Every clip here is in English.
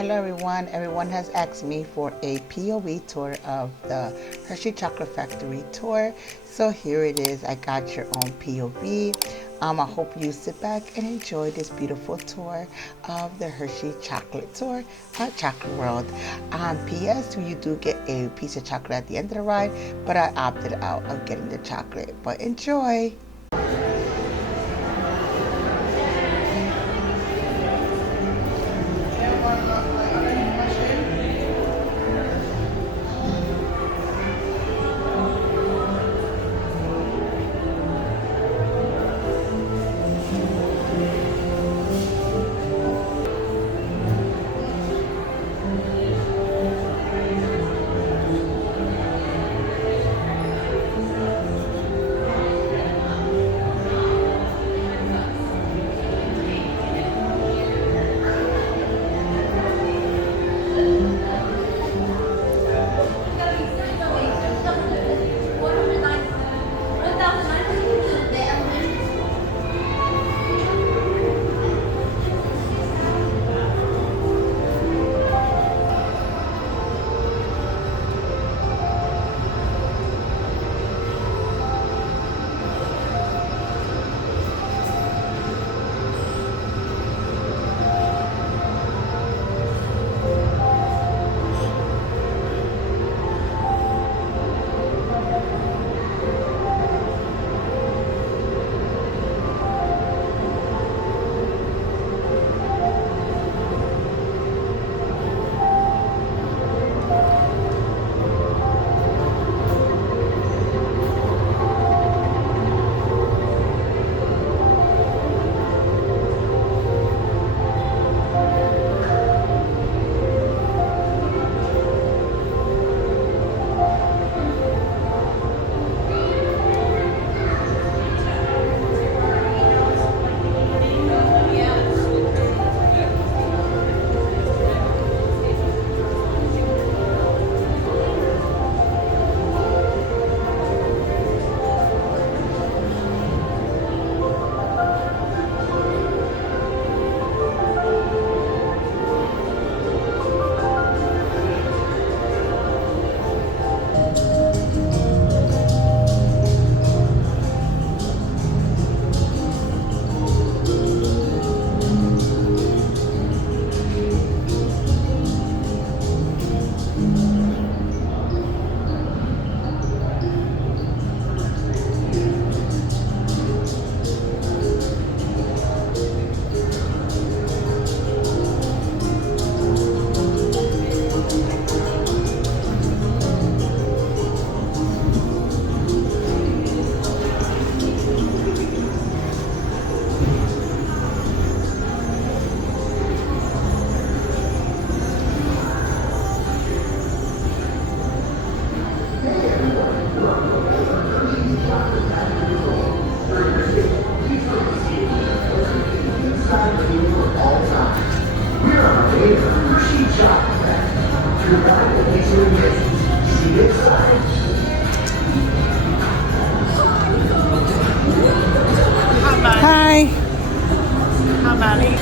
Hello everyone. Everyone has asked me for a POV tour of the Hershey Chocolate Factory tour. So here it is. I got your own POV. I hope you sit back and enjoy this beautiful tour of the Hershey Chocolate Tour at Chocolate World. P.S. You do get a piece of chocolate at the end of the ride, but I opted out of getting the chocolate. But enjoy. Hi. How about it?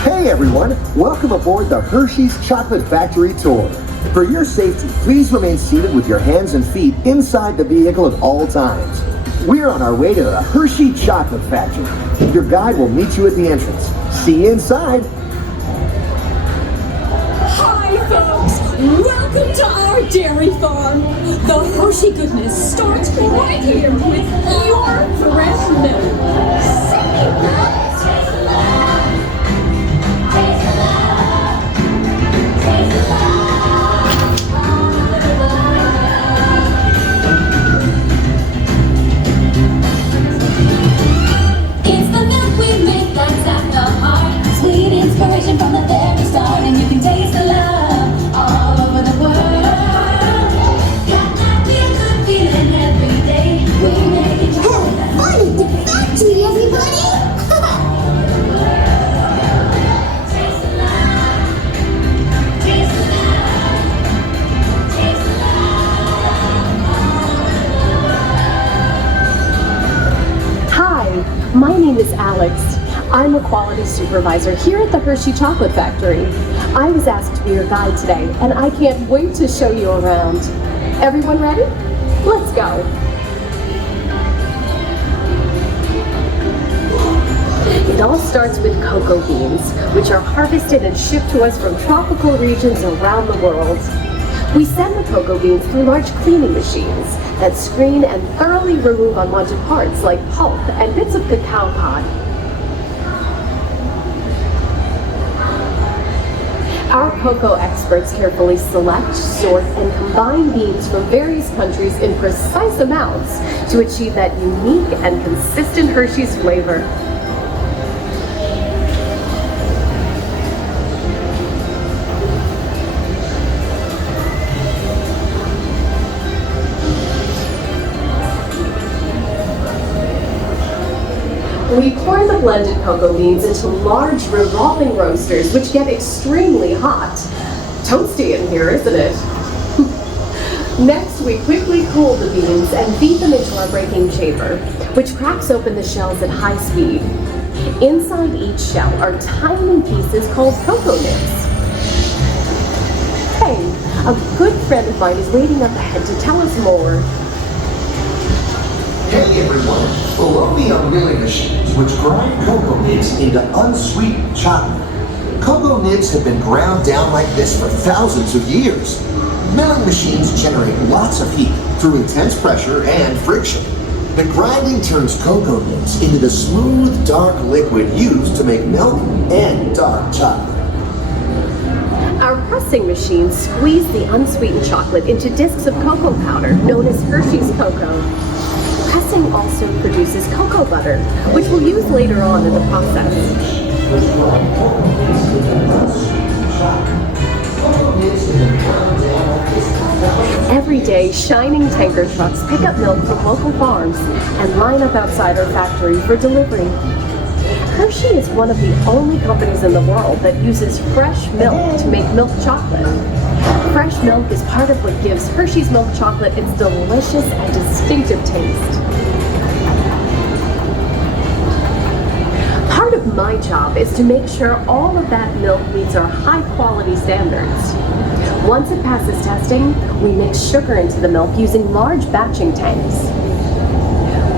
Hey everyone, welcome aboard the Hershey's Chocolate Factory Tour. For your safety, please remain seated with your hands and feet inside the vehicle at all times. We're on our way to the Hershey Chocolate Factory. Your guide will meet you at the entrance. See you inside. Hi folks, welcome to our dairy farm. The Hershey goodness starts right here with your fresh milk. It's the milk we make that's at the heart. Sweet inspiration from the very start, and you can taste the love all over the world. Got that feel good feeling every day. We make it fun at the factory, everybody. Taste the love. Taste the love. Taste the love all over the world. Hi, my name is Alex. I'm a quality supervisor here at the Hershey Chocolate Factory. I was asked to be your guide today, and I can't wait to show you around. Everyone ready? Let's go. It all starts with cocoa beans, which are harvested and shipped to us from tropical regions around the world. We send the cocoa beans through large cleaning machines that screen and thoroughly remove unwanted parts like pulp and bits of cacao pod. Our cocoa experts carefully select, sort, and combine beans from various countries in precise amounts to achieve that unique and consistent Hershey's flavor. We pour the blended cocoa beans into large revolving roasters, which get extremely hot. Toasty in here, isn't it? Next, we quickly cool the beans and feed them into our breaking chamber, which cracks open the shells at high speed. Inside each shell are tiny pieces called cocoa nibs. Hey, a good friend of mine is waiting up ahead to tell us more. Hey everyone, below me are milling machines which grind cocoa nibs into unsweetened chocolate. Cocoa nibs have been ground down like this for thousands of years. Milling machines generate lots of heat through intense pressure and friction. The grinding turns cocoa nibs into the smooth, dark liquid used to make milk and dark chocolate. Our pressing machines squeeze the unsweetened chocolate into discs of cocoa powder known as Hershey's cocoa. Pressing also produces cocoa butter, which we'll use later on in the process. Every day, shining tanker trucks pick up milk from local farms and line up outside our factory for delivery. Hershey is one of the only companies in the world that uses fresh milk to make milk chocolate. Fresh milk is part of what gives Hershey's milk chocolate its delicious and distinctive taste. Part of my job is to make sure all of that milk meets our high quality standards. Once it passes testing, we mix sugar into the milk using large batching tanks.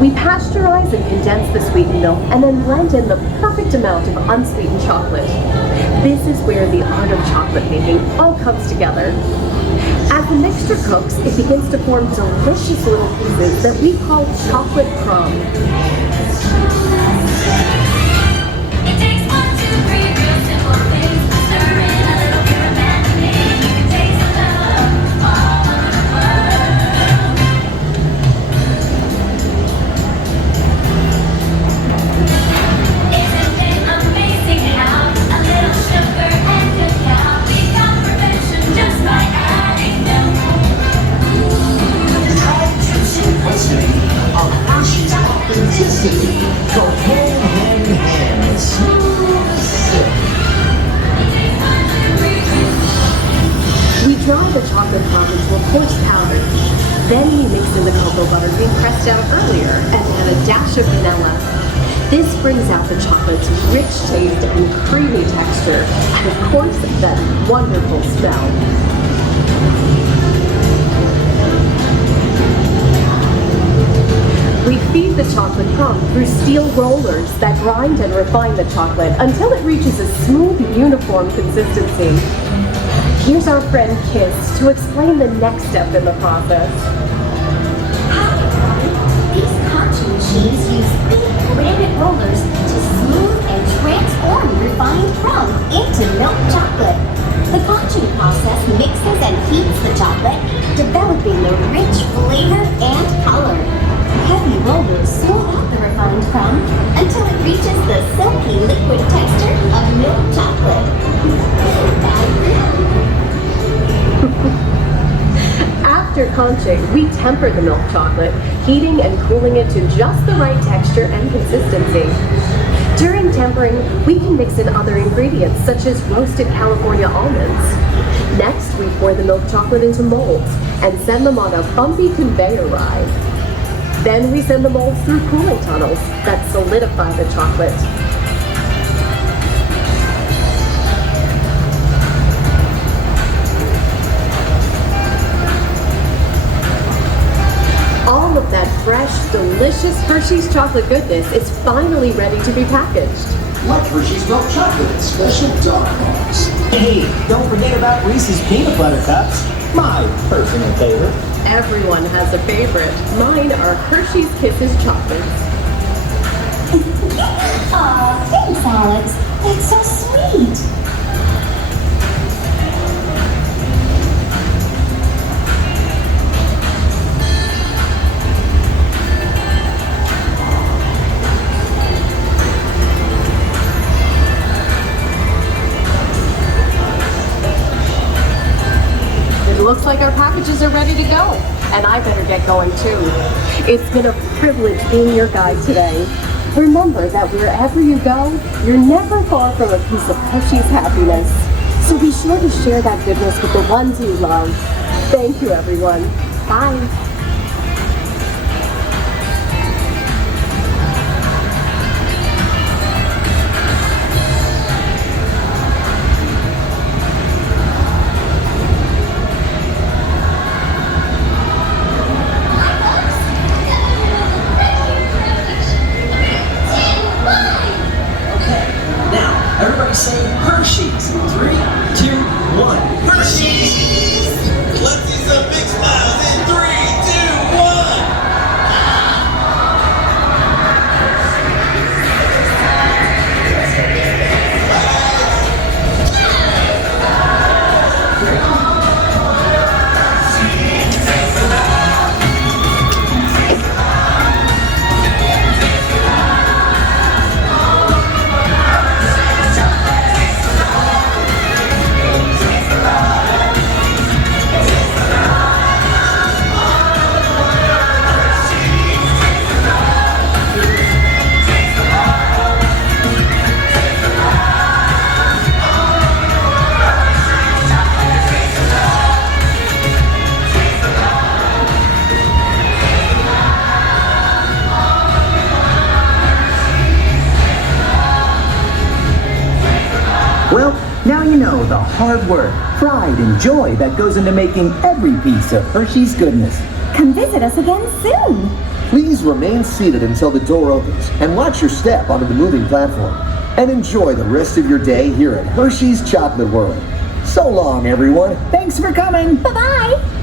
We pasteurize and condense the sweetened milk and then blend in the perfect amount of unsweetened chocolate. This is where the art of chocolate making all comes together. As the mixture cooks, it begins to form delicious little pieces that we call chocolate crumb. It takes 1, 2, 3 real simple things. Stir in a little pure imagining. You can taste the love all over the world. Isn't it amazing how a little sugar and cacao become perfection just by adding milk? Try to simplicity of Hershey's authenticity. Go hand in hand, smooth silk. We dry the chocolate crumb into a coarse powder. Then we mix in the cocoa butter being pressed out earlier and add a dash of vanilla. This brings out the chocolate's rich taste and creamy texture, and of course, that wonderful smell. We feed the chocolate crumb through steel rollers that grind and refine the chocolate until it reaches a smooth, uniform consistency. Here's our friend Kiss to explain the next step in the process. These concha machines use big granite rollers to smooth and transform refined crumb into milk chocolate. The conching process mixes and heats the chocolate, developing the rich flavor and color. Heavy rollers smooth out the refined crumb until it reaches the silky liquid texture of milk chocolate. After conching, we temper the milk chocolate, heating and cooling it to just the right texture and consistency. During tempering, we can mix in other ingredients such as roasted California almonds. Next, we pour the milk chocolate into molds and send them on a bumpy conveyor ride. Then we send the molds through cooling tunnels that solidify the chocolate. delicious Hershey's chocolate goodness is finally ready to be packaged. Like Hershey's milk chocolate and special dark bars. Hey, don't forget about Reese's peanut butter cups. My personal favorite. Everyone has a favorite. Mine are Hershey's Kisses chocolates. Aw, thanks, Alex. That's so sweet. Looks like our packages are ready to go, and I better get going too. It's been a privilege being your guide today. Remember that wherever you go, you're never far from a piece of Hershey's happiness. So be sure to share that goodness with the ones you love. Thank you, everyone. Bye. Everybody say Hershey's. 3, 2, 1. Hershey's! Let's see some big smiles in 3, 2, 1. Well, now you know the hard work, pride, and joy that goes into making every piece of Hershey's goodness. Come visit us again soon. Please remain seated until the door opens and watch your step onto the moving platform. And enjoy the rest of your day here at Hershey's Chocolate World. So long, everyone. Thanks for coming. Bye-bye.